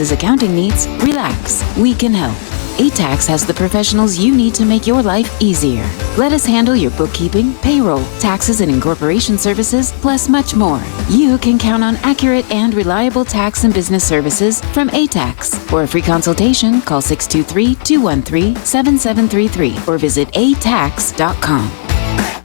accounting needs, relax. We can help. A-Tax has the professionals you need to make your life easier. Let us handle your bookkeeping, payroll, taxes and incorporation services, plus much more. You can count on accurate and reliable tax and business services from A-Tax. For a free consultation, call 623-213-7733 or visit atax.com.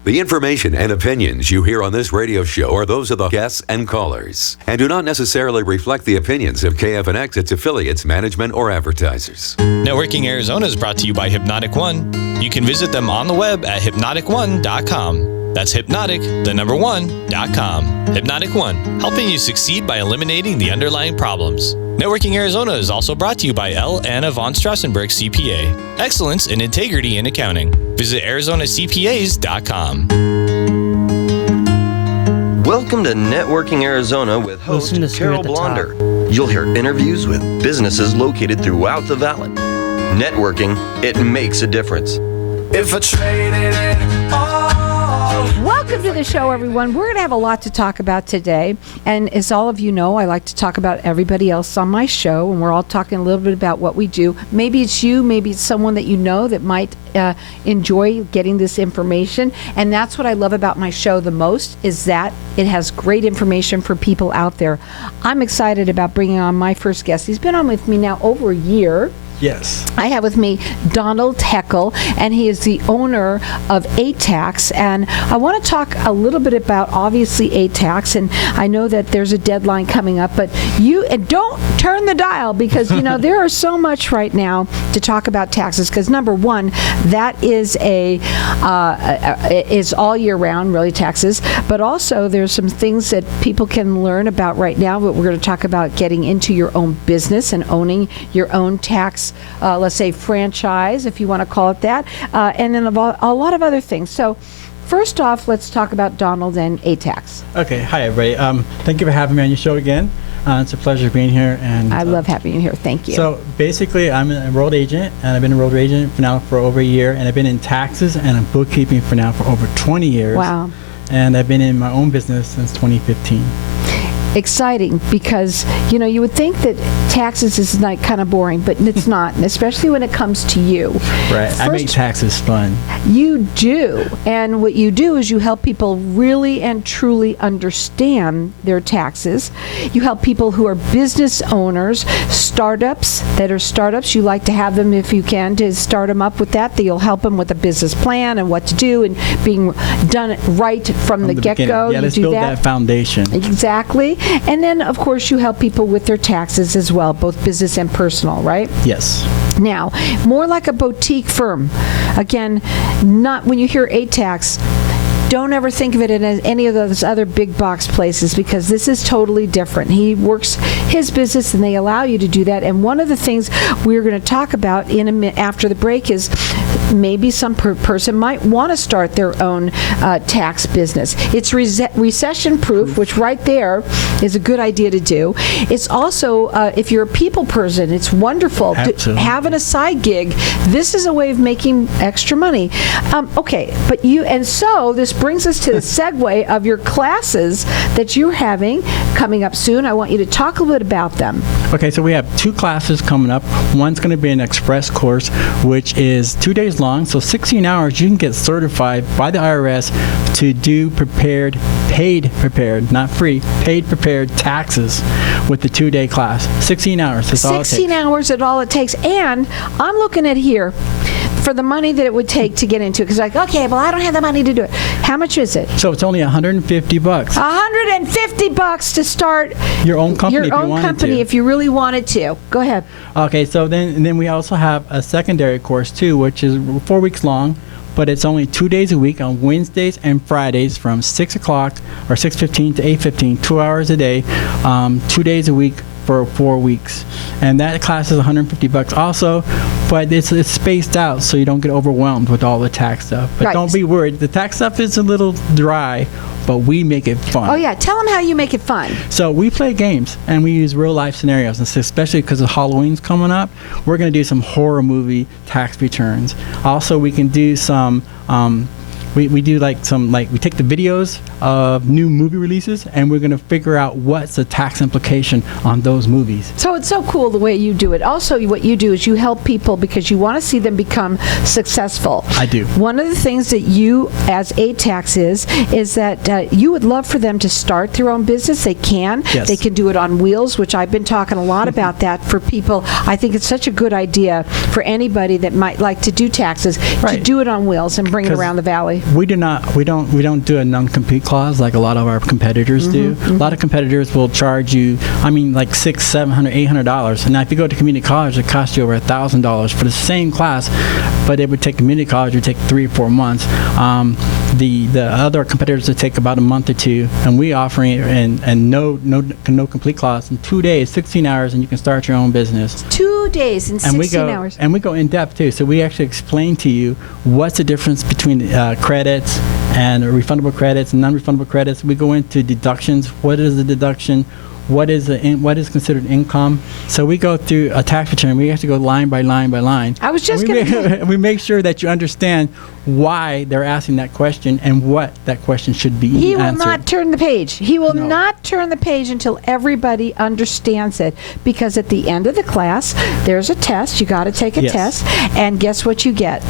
The information and opinions you hear on this radio show are those of the guests and callers and do not necessarily reflect the opinions of KFNX, its affiliates, management, or advertisers. Networking Arizona is brought to you by Hypnotic One. You can visit them on the web at hypnotic1.com. That's hypnotic1.com. Hypnotic One, helping you succeed by eliminating the underlying problems. Networking Arizona is also brought to you by L. Anna von Strassenberg CPA. Excellence and integrity in accounting. Visit ArizonaCPAs.com. Welcome to Networking Arizona with host Carol Blonder. You'll hear interviews with businesses located throughout the valley. Networking, it makes a difference. If I traded it all. Welcome to the show, everyone. We're going to have a lot to talk about today. And as all of you know, I like to talk about everybody else on my show. And we're all talking a little bit about what we do. Maybe it's you. Maybe it's someone that you know that might enjoy getting this information. And that's what I love about my show the most, is that it has great information for people out there. I'm excited about bringing on my first guest. He's been on with me now over a year. Yes. I have with me Donald Heckel, and he is the owner of A-Tax. And I want to talk a little bit about, obviously, A-Tax. And I know that there's a deadline coming up, but don't turn the dial, because, you know, there are so much right now to talk about taxes. Because number one, that is is all year round, really, taxes. But also there's some things that people can learn about right now. But we're going to talk about getting into your own business and owning your own tax, let's say, franchise, if you want to call it that, and then a lot of other things. So first off, let's talk about Donald and A-Tax. Okay. Hi, everybody. Thank you for having me on your show again. It's a pleasure being here. And I love having you here. Thank you. So basically, I'm an enrolled agent, and I've been an enrolled agent for over a year, and I've been in taxes and in bookkeeping for over 20 years. Wow. And I've been in my own business since 2015. Exciting, because you know, you would think that taxes is like kind of boring, but it's not, and especially when it comes to you. Right. I make taxes fun. You do, and what you do is you help people really and truly understand their taxes. You help people who are business owners, startups. You like to have them, if you can, to start them up with that. You'll help them with a business plan and what to do, and being done right from the get-go. Yeah, let's build that foundation. Exactly. And then, of course, you help people with their taxes as well, both business and personal, right? Yes. Now, more like a boutique firm. Again, not when you hear A-Tax, don't ever think of it as any of those other big box places, because this is totally different. He works his business, and they allow you to do that. And one of the things we're going to talk about in a minute after the break is maybe some person might want to start their own tax business. It's recession proof, which right there is a good idea to do. It's also, if you're a people person, it's wonderful. Having a side gig. This is a way of making extra money. So this brings us to the segue of your classes that you're having coming up soon. I want you to talk a little bit about them. Okay, so we have 2 classes coming up. One's going to be an express course, which is 2 days long, so 16 hours. You can get certified by the IRS to do paid prepared, not free, paid prepared taxes with the 2-day class. 16 hours. That's all it takes. 16 hours is all it takes. And I'm looking at here for the money that it would take to get into it. Because I don't have the money to do it. How much is it? So it's only $150. $150 to start your own company. If you really wanted to. Go ahead. Okay, so then we also have a secondary course too, which is 4 weeks long, but it's only 2 days a week on Wednesdays and Fridays from 6 o'clock or 6:15 to 8:15, 2 hours a day, 2 days a week for 4 weeks. And that class is $150 also, but it's spaced out so you don't get overwhelmed with all the tax stuff. But Don't be worried. The tax stuff is a little dry, but we make it fun. Oh, yeah. Tell them how you make it fun. So we play games, and we use real-life scenarios, and especially because Halloween's coming up, we're going to do some horror movie tax returns. Also, we can do some we do we take the videos of new movie releases, and we're going to figure out what's the tax implication on those movies. So it's so cool the way you do it. Also, what you do is you help people because you want to see them become successful. I do. One of the things that you, as A-Tax, is that you would love for them to start their own business. They can. Yes. They can do it on wheels, which I've been talking a lot about that for people. I think it's such a good idea for anybody that might like to do taxes to do it on wheels and bring it around the valley. We don't do a non-compete clause like a lot of our competitors do. A lot of competitors will charge you, like $600, $700, $800. And now if you go to community college, it costs you over $1,000 for the same class, but it would take community college, it would take 3 or 4 months. The other competitors would take about a month or two, and we offering it and no complete clause in 2 days, 16 hours, and you can start your own business. 2 days and 16 hours. And we go in depth too. So we actually explain to you what's the difference between credits and refundable credits and non-refundable credits. We go into deductions. What is the deduction? What is considered income? So we go through a tax return. We have to go line by line by line. I was just going to we make sure that you understand why they're asking that question and what that question should be answered. He will not turn the page. He will not turn the page until everybody understands it, because at the end of the class, there's a test. You got to take a test, and guess what you get?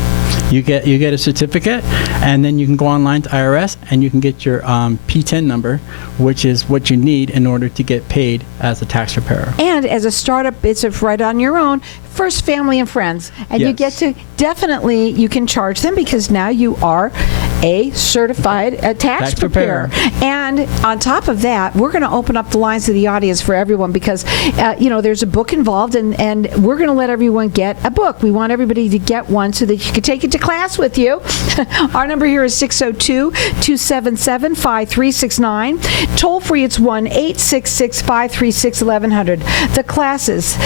You get a certificate, and then you can go online to IRS and you can get your P10 number, which is what you need in order to get paid as a tax preparer. And as a startup, it's right on your own. First, family and friends, and you get to you can charge them because now you are a certified tax preparer. And on top of that, we're going to open up the lines to the audience for everyone because there's a book involved, and we're going to let everyone get a book. We want everybody to get one so that you can take it to class with you. Our number here is 602-277-5369. Toll free, it's 1-866-536-1100. The classes,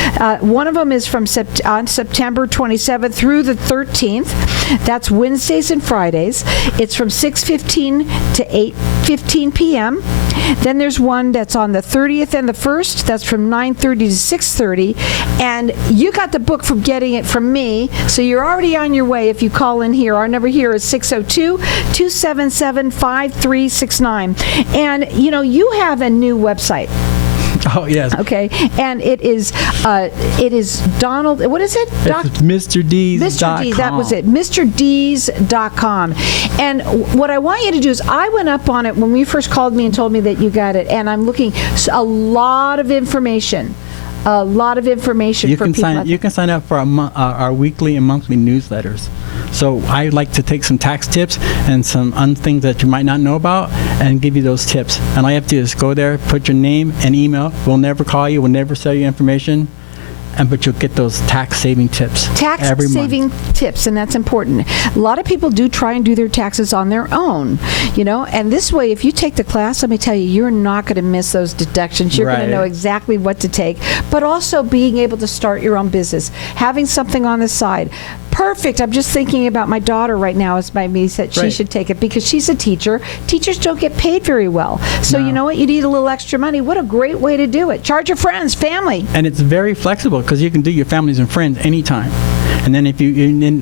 one of them is from on September 27th through the 13th. That's Wednesdays and Fridays. It's from 6:15 to 8:15 p.m. Then there's one that's on the 30th and the 1st. That's from 9:30 to 6:30. And you got the book from getting it from me, so you're already on your way if you call in here. Our number here is 602-277-5369. And, you have a new website. Oh, yes. Okay. And it is Donald, what is it? It's MrDees.com. Mr. D, that was it. MrDees.com. And what I want you to do is, I went up on it when you first called me and told me that you got it, and I'm looking a lot of information. For people. You can sign up for our weekly and monthly newsletters. So I like to take some tax tips and some things that you might not know about and give you those tips. And all you have to do is go there, put your name and email. We'll never call you. We'll never sell you information. But you'll get those tax-saving tips every month. Tips, and that's important. A lot of people do try and do their taxes on their own, and this way, if you take the class, let me tell you, you're not going to miss those deductions. You're going to know exactly what to take, but also being able to start your own business, having something on the side. Perfect. I'm just thinking about my daughter right now. As my niece said, she should take it because she's a teacher. Teachers don't get paid very well. So you know what? You need a little extra money. What a great way to do it. Charge your friends, family. And it's very flexible because you can do your families and friends anytime. And then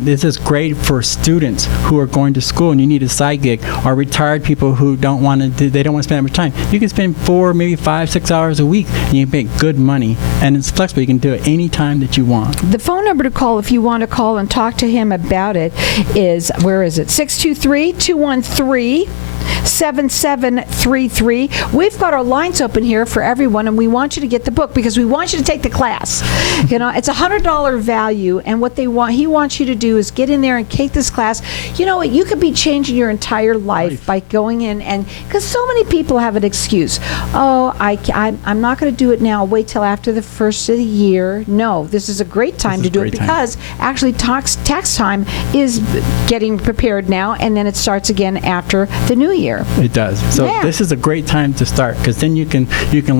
this is great for students who are going to school and you need a side gig, or retired people who don't want to spend that much time. You can spend 4, maybe 5, 6 hours a week and you make good money. And it's flexible. You can do it anytime that you want. The phone number to call if you want to call and talk to him about it is, where is it? 623-213-7733. We've got our lines open here for everyone, and we want you to get the book because we want you to take the class. It's $100 value, and what he wants you to do is get in there and take this class. You could be changing your entire life by going in, and because so many people have an excuse. I'm not going to do it now. I'll wait till after the first of the year. No, this is a great time to do it because actually tax time is getting prepared now, and then it starts again after the new year. It does. So this is a great time to start, because then you can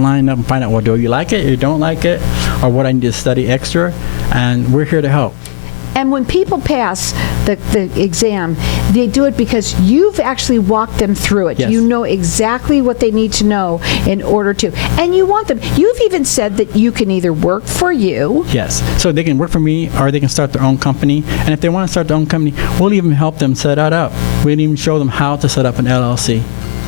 line up and find out, well, do you like it, you don't like it, or what I need to study extra, and we're here to help. And when people pass the exam, they do it because you've actually walked them through it. Yes. You know exactly what they need to know in order to, and you want them. You've even said that you can either work for you. Yes. So they can work for me, or they can start their own company. And if they want to start their own company, we'll even help them set that up. We'll even show them how to set up an LLC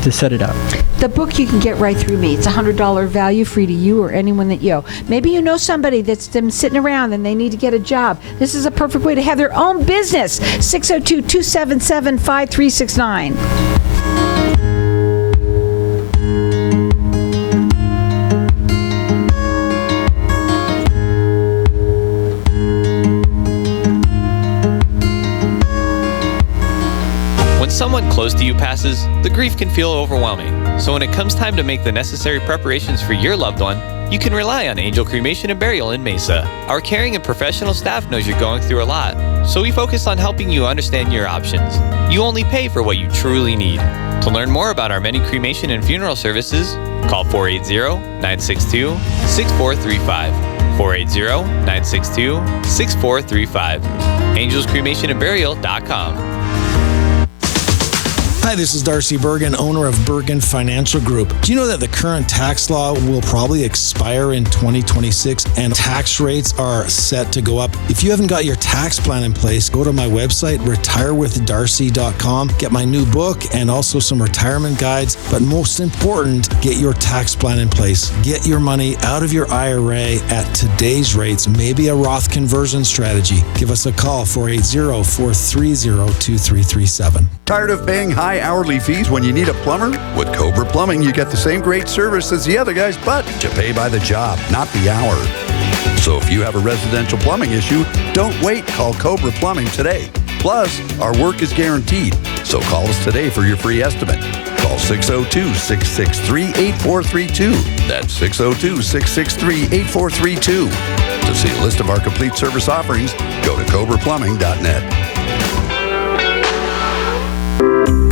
to set it up. The book you can get right through me. It's $100 value free to you or anyone that you know. Maybe you know somebody that's them sitting around and they need to get a job. This is a perfect way to have their own business. 602-277-5369. When someone close to you passes, the grief can feel overwhelming. So when it comes time to make the necessary preparations for your loved one, you can rely on Angel Cremation and Burial in Mesa. Our caring and professional staff knows you're going through a lot, so we focus on helping you understand your options. You only pay for what you truly need. To learn more about our many cremation and funeral services, call 480-962-6435. 480-962-6435. AngelsCremationandBurial.com. Hi, this is Darcy Bergen, owner of Bergen Financial Group. Do you know that the current tax law will probably expire in 2026 and tax rates are set to go up? If you haven't got your tax plan in place, go to my website, retirewithdarcy.com, get my new book and also some retirement guides. But most important, get your tax plan in place. Get your money out of your IRA at today's rates, maybe a Roth conversion strategy. Give us a call, 480-430-2337. Tired of paying high hourly fees when you need a plumber? With Cobra Plumbing, you get the same great service as the other guys, but you pay by the job, not the hour. So if you have a residential plumbing issue, don't wait. Call Cobra Plumbing today. Plus, our work is guaranteed. So call us today for your free estimate. Call 602-663-8432. That's 602-663-8432. To see a list of our complete service offerings, go to cobraplumbing.net.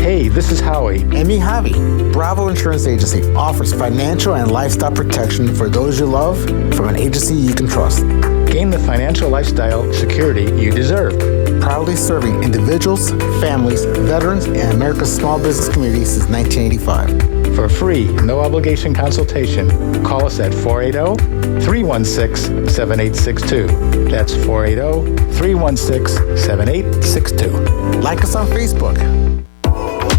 Hey, this is Howie. And me, Javi. Bravo Insurance Agency offers financial and lifestyle protection for those you love from an agency you can trust. Gain the financial lifestyle security you deserve. Proudly serving individuals, families, veterans, and America's small business community since 1985. For free, no obligation consultation, call us at 480-316-7862. That's 480-316-7862. Like us on Facebook.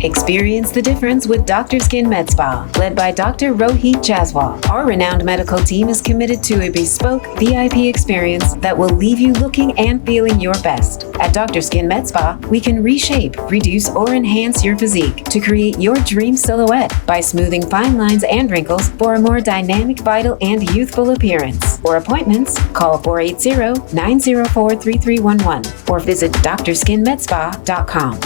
Experience the difference with Dr. Skin Med Spa, led by Dr. Rohit Jaswal. Our renowned medical team is committed to a bespoke VIP experience that will leave you looking and feeling your best. At Dr. Skin Med Spa, we can reshape, reduce, or enhance your physique to create your dream silhouette by smoothing fine lines and wrinkles for a more dynamic, vital, and youthful appearance. For appointments, call 480-904-3311 or visit drskinmedspa.com.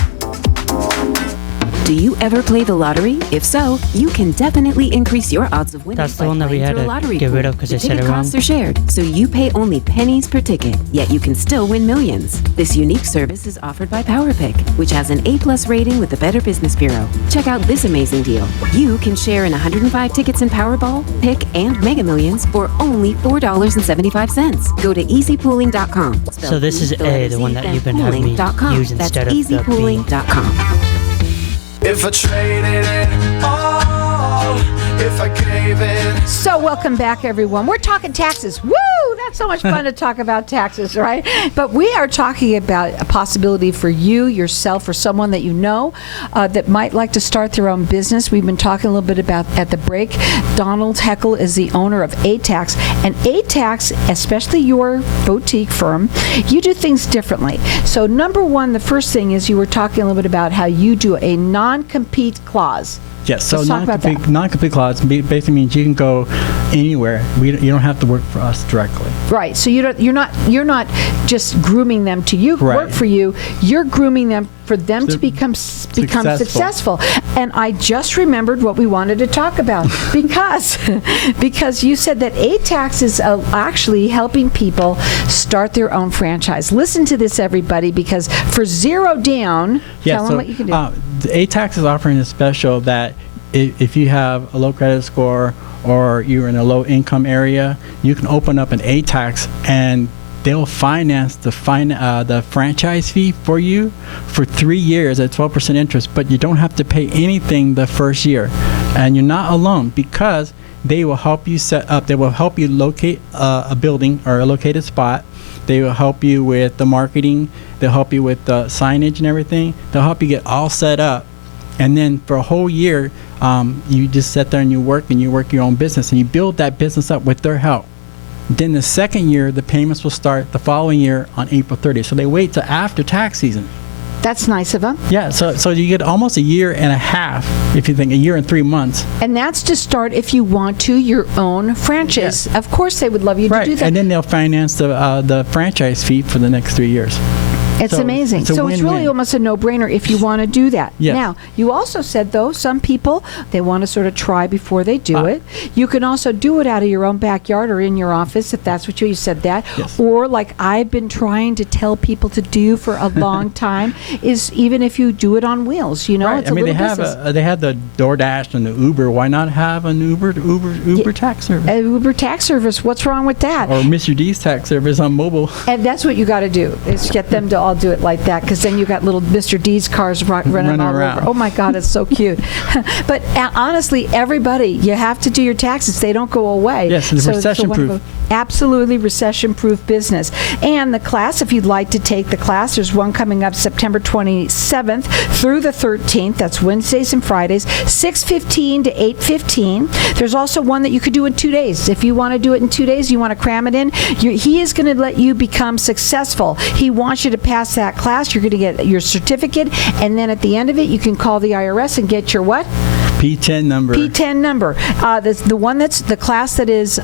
Do you ever play the lottery? If so, you can definitely increase your odds of winning. That's the one that we had to get rid of because it said it Ticket wrong. costs are shared, so you pay only pennies per ticket, yet you can still win millions. This unique service is offered by PowerPick, which has an A+ rating with the Better Business Bureau. Check out this amazing deal. You can share in 105 tickets in Powerball, Pick, and Mega Millions for only $4.75. Go to easypooling.com. So this is A, the one that you've been having me use instead of the B. easypooling.com. If I traded it all, if I gave it. So welcome back, everyone. We're talking taxes. Woo! That's so much fun to talk about taxes, right? But we are talking about a possibility for you, yourself, or someone that you know that might like to start their own business. We've been talking a little bit about at the break. Donald Heckel is the owner of A-Tax. And A-Tax, especially your boutique firm, you do things differently. So number one, the first thing is you were talking a little bit about how you do a non-compete clause. Yes, so Let's talk about that. non-compete clause basically means you can go anywhere. You don't have to work for us directly. Right. So you're not just grooming them to work for you. You're grooming them for them to become successful. And I just remembered what we wanted to talk about because you said that A-Tax is actually helping people start their own franchise. Listen to this, everybody, because for zero down, tell them what you can do. The A-Tax is offering a special that if you have a low credit score or you're in a low income area, you can open up an A-Tax and they'll finance the franchise fee for you for 3 years at 12% interest, but you don't have to pay anything the first year. And you're not alone, because they will help you set up. They will help you locate a building or a located spot. They will help you with the marketing. They'll help you with the signage and everything. They'll help you get all set up. And then for a whole year, you just sit there and you work your own business, and you build that business up with their help. Then the second year, the payments will start the following year on April 30th. So they wait till after tax season. That's nice of them. Yeah, so you get almost a year and a half, if you think, a year and 3 months. And that's to start if you want to your own franchise. Yeah. Of course, they would love you to do that. And then they'll finance the franchise fee for the next 3 years. It's amazing. So it's really almost a no-brainer if you want to do that. Yes. Now, you also said, though, some people, they want to sort of try before they do it. You can also do it out of your own backyard or in your office, if that's what you said that. Yes. Or, like I've been trying to tell people to do for a long time, is even if you do it on wheels, you know, right. it's a little business. They have the DoorDash and the Uber. Why not have an Uber tax service? An Uber tax service. What's wrong with that? Or Mr. D's tax service on mobile. And that's what you got to do, is get them to all do it like that, because then you got little Mr. D's cars running all around. over. Oh my God, it's so cute. But honestly, everybody, you have to do your taxes. They don't go away. Yes, it's recession-proof. Absolutely recession-proof business. And the class, if you'd like to take the class, there's one coming up September 27th through the 13th. That's Wednesdays and Fridays, 6:15 to 8:15. There's also one that you could do in 2 days. If you want to do it in 2 days, you want to cram it in, he is going to let you become successful. He wants you to pass that class. You're going to get your certificate, and then at the end of it, you can call the IRS and get your what? P10 number. P10 number. The one that's the class that is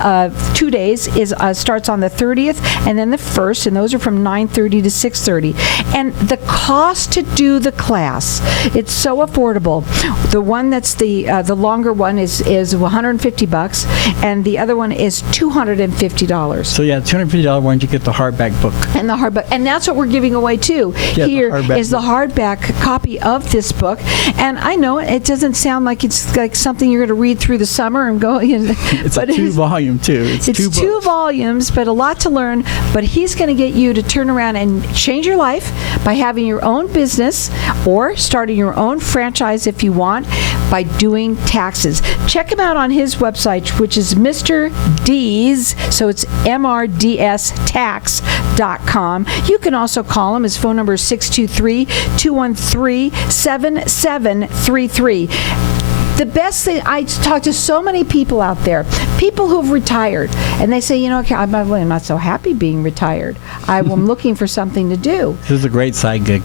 2 days is starts on the 30th and then the 1st, and those are from 9:30 to 6:30. And the cost to do the class, it's so affordable. The one that's the longer one is $150, and the other one is $250. So yeah, $250 one, you get the hardback book. And the hardback, and that's what we're giving away too. Yeah, here is the hardback copy of this book, and I know it doesn't sound like it's like something you're going to read through the summer and go. It's a 2-volume too. It's two volumes, but a lot to learn. But he's going to get you to turn around and change your life by having your own business or starting your own franchise if you want, by doing taxes. Check him out on his website, which is Mr. D's, so it's MRDStax.com. You can also call him. His phone number is 623-213-7733. The best thing, I talk to so many people out there, people who've retired, and they say, I'm not so happy being retired. I'm looking for something to do. This is a great side gig.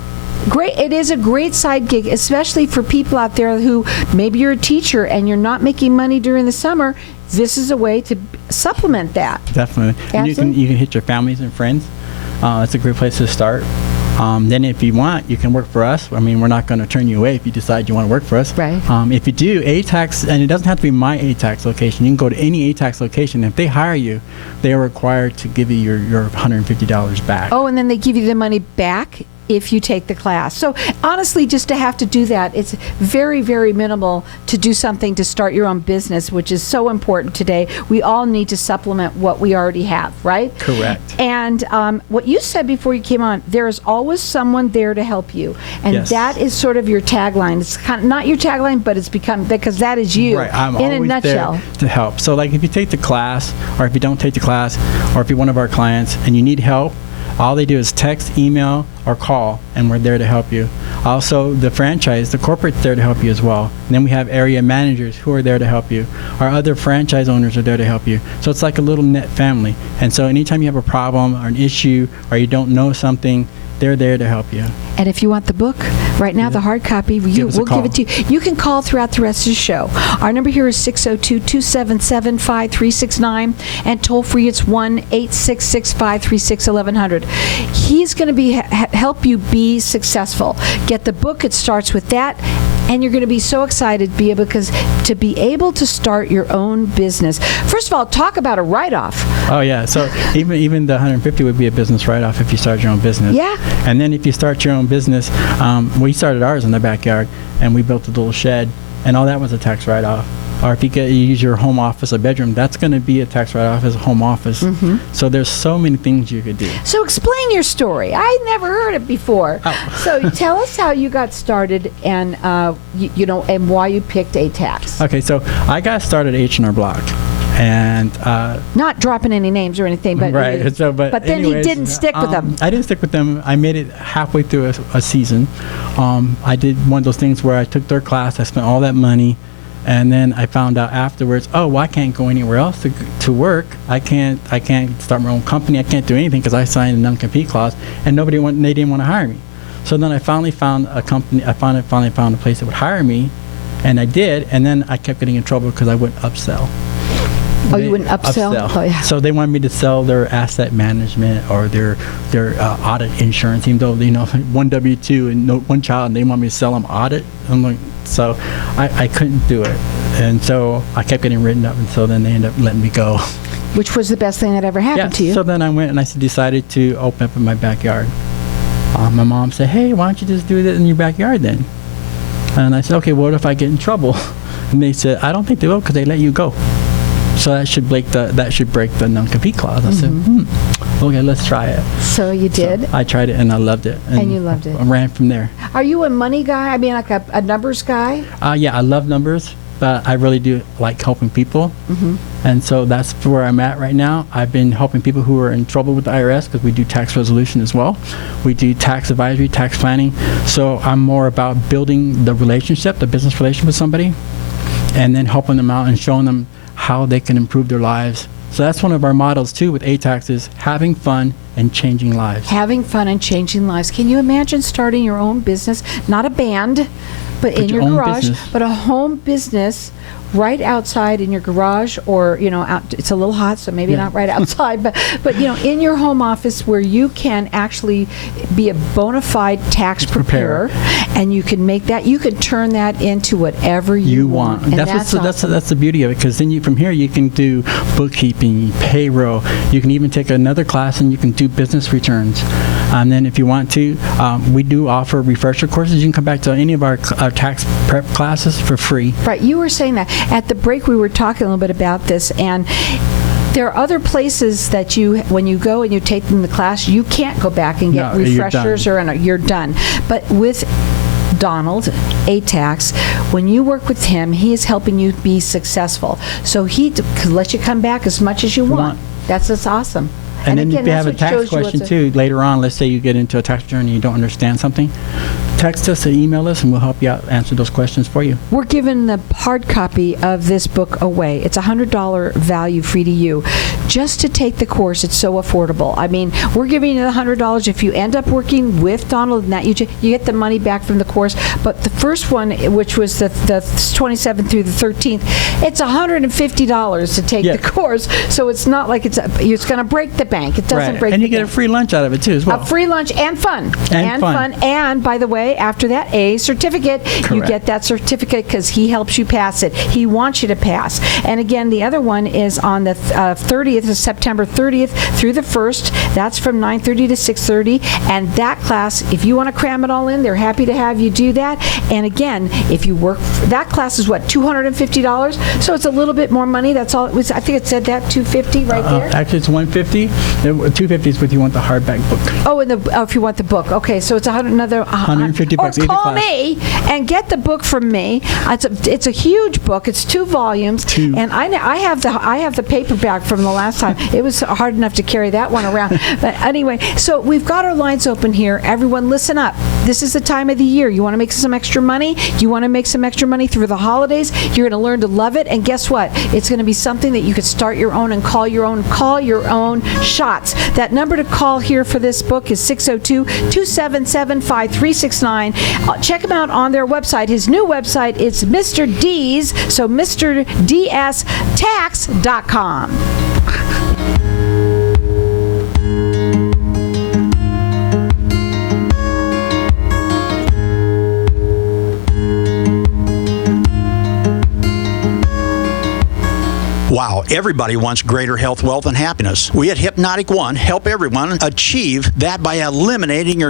Great. It is a great side gig, especially for people out there who, maybe you're a teacher and you're not making money during the summer. This is a way to supplement that. Definitely. And you can hit your families and friends. It's a great place to start. Then if you want, you can work for us. I mean, we're not going to turn you away if you decide you want to work for us. Right. If you do A-Tax, and it doesn't have to be my A-Tax location. You can go to any A-Tax location. If they hire you, they are required to give you your $150 back. Oh, and then they give you the money back if you take the class. So honestly, just to have to do that, it's very, very minimal to do something to start your own business, which is so important today. We all need to supplement what we already have, right? Correct. And what you said before you came on, there is always someone there to help you. And yes. That is sort of your tagline. It's kind of not your tagline, but it's become, because that is you. Right. I'm in a always nutshell. there to help. So like if you take the class, or if you don't take the class, or if you're one of our clients and you need help, all they do is text, email, or call, and we're there to help you. Also, the franchise, the corporate's there to help you as well. And then we have area managers who are there to help you. Our other franchise owners are there to help you. So it's like a little net family. And so anytime you have a problem or an issue or you don't know something, they're there to help you. And if you want the book, right now, the hard copy, we'll give it to you. You can call throughout the rest of the show. Our number here is 602-277-5369, and toll free it's 1-866-536-1100. He's going to help you be successful. Get the book. It starts with that. And you're going to be so excited to be able to start your own business. First of all, talk about a write-off. Oh, yeah. So even the $150 would be a business write-off if you start your own business. Yeah. And then if you start your own business, we started ours in the backyard, and we built a little shed, and all that was a tax write-off. or if you use your home office, a bedroom, that's going to be a tax write-off as a home office. So there's so many things you could do. So explain your story. I never heard it before. So tell us how you got started and and why you picked A-Tax. Okay, so I got started at H&R Block. And not dropping any names or anything, but right. But then anyways, he didn't stick with them. I didn't stick with them. I made it halfway through a season. I did one of those things where I took their class. I spent all that money, and then I found out afterwards. Oh, well, I can't go anywhere else to work. I can't start my own company. I can't do anything because I signed a non-compete clause, and they didn't want to hire me. So then I finally found a company. I finally found a place that would hire me, and I did. And then I kept getting in trouble because I wouldn't upsell. You wouldn't upsell? Oh, yeah. So they wanted me to sell their asset management or their audit insurance, even though, one W-2 and one child, and they want me to sell them audit. I'm like, so I couldn't do it. And so I kept getting written up, and so then they ended up letting me go. Which was the best thing that ever happened to you. So then I went and I decided to open up in my backyard. My mom said, hey, why don't you just do this in your backyard then? And I said, okay, what if I get in trouble? And they said, I don't think they will because they let you go. So that should break the non-compete clause. I said, okay, let's try it. So you did? So I tried it and I loved it. And you loved it. I ran from there. Are you a money guy? I mean, like a numbers guy? Yeah, I love numbers, but I really do like helping people. And so that's where I'm at right now. I've been helping people who are in trouble with the IRS because we do tax resolution as well. We do tax advisory, tax planning. So I'm more about building the relationship, the business relationship with somebody, and then helping them out and showing them how they can improve their lives. So that's one of our models too with A-Tax is having fun and changing lives. Having fun and changing lives. Can you imagine starting your own business, not a band, but in your garage, but a home business right outside in your garage, or it's a little hot, so maybe not right outside, but in your home office where you can actually be a bona fide tax preparer, and you can turn that into whatever you want. And that's the beauty of it, because then from here you can do bookkeeping, payroll. You can even take another class and you can do business returns. And then if you want to, we do offer refresher courses. You can come back to any of our tax prep classes for free. Right, you were saying that. At the break, we were talking a little bit about this, and there are other places that when you go and you take them the class, you can't go back and get refreshers you're done. But with Donald, A-Tax, when you work with him, he is helping you be successful. So he can let you come back as much as you want. That's awesome. And then again, if you have a tax question too, later on, let's say you get into a tax return and you don't understand something, text us or email us and we'll help you out, answer those questions for you. We're giving the hard copy of this book away. It's $100 value free to you. Just to take the course, it's so affordable. I mean, we're giving you the $100. If you end up working with Donald and that, you get the money back from the course. But the first one, which was the 27th through the 13th, it's $150 to take the course. So it's not like it's going to break the bank. It doesn't break. And you get a free lunch out of it too, as well. A free lunch and fun. And fun. And by the way, after that, a certificate. Correct. You get that certificate because he helps you pass it. He wants you to pass. And again, the other one is on the 30th, September 30th through the 1st. That's from 9:30 to 6:30. And that class, if you want to cram it all in, they're happy to have you do that. And again, if you work, that class is what, $250? So it's a little bit more money. That's all it was. I think it said that $250 right there. Actually, it's $150. $250 is if you want the hardback book. Oh, if you want the book. Okay, so it's another $150. Or call me and get the book from me. It's a huge book. It's 2 volumes, and I have the paperback from the last time. It was hard enough to carry that one around. But anyway, so we've got our lines open here. Everyone, listen up. This is the time of the year. You want to make some extra money? You want to make some extra money through the holidays? You're going to learn to love it, and guess what? It's going to be something that you could start your own and call your own shots. That number to call here for this book is 602-277-5369. Check him out on their website. His new website is Mr. D's, so MrDSTax.com. Wow, everybody wants greater health, wealth, and happiness. We at Hypnotic One help everyone achieve that by eliminating your